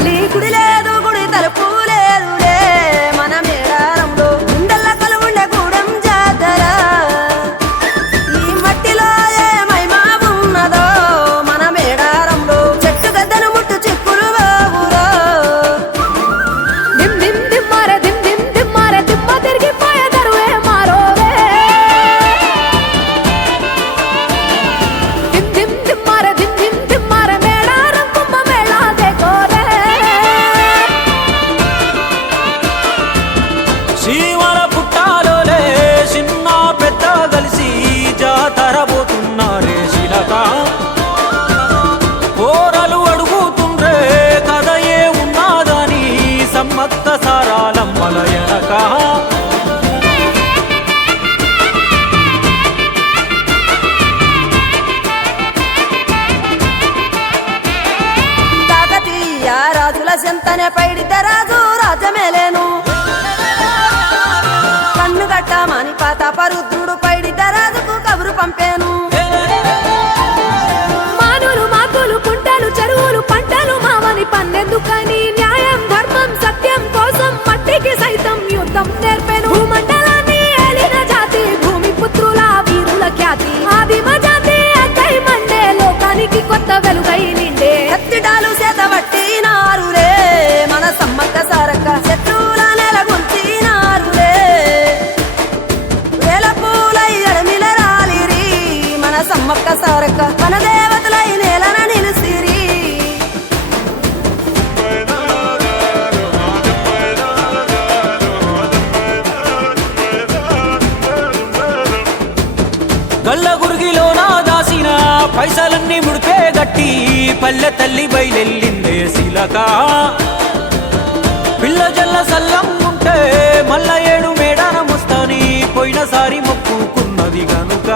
తల్లి గుడి లేదు గుడి తలుపు లేదులే మన మేడారంలో గుండెల్ల కొలువుండే గూడెం జాతర ఈ మట్టిలో ఏ మహిమా ఉన్నదో మన మేడారంలో చెట్టు గద్దను ముట్టు చిక్కులు బాబురో దిమ్ దిమ్ దిమ్మారే దిమ్ దిమ్ దిమ్మారే దిమ్మ తిరిగిపోయే దరువే మారోరే దిమ్ దిమ్ దిమ్మారే దిమ్ దిమ్ దిమ్మారే మేడారం కుంభ మేళా దేకోరే శ్రీవర పుట్టాలోలే చిన్న పెద్ద కలిసి జాతర పోతున్నారే శిలక పోరలు అడుగుతుండ్రే కథ ఏ ఉన్నాదని సమ్మక్క సారాలమ్మల ఎనక కాకతీయ రాజుల చెంతనే పైడిత రాజు రాజమేలేను కన్ను గట్టమని పాతాపరుద్రుడు పైడిత రాజుకు కబురు పంపేను మానులు మాకులు కుంటలు చెరువులు పంటలు మావని పన్నెందుకని న్యాయం ధర్మం సత్యం కోసం మట్టికి సైతం యుద్ధం నేర్పెను భూమండలాన్ని ఏలిన జాతి భూమి పుత్రుల వీరుల ఖ్యాతి ఆదిమ జాతి అక్కై మండే లోకానికి కొత్త వెలుగై నిండే కత్తిడాలు చేతబట్టినారులే మన సమ్మక్క సారక్క శత్రువుల నెలగొల్చినారులే వేల పూలై అడమిల రాలిరి మన సమ్మక్క సారక్క మన దేవతలై నేలన నిలిసిరి గల్ల గురిగిలోన దాసిన పైసలన్నీ ముడిపే గట్టి పల్లె తల్లి బయలెల్లిందే శిలక పిల్ల జల్ల సల్లంగుంటే మల్ల ఏడు మేడారం వస్తాని పోయినసారి మొక్కుకున్నది గనుక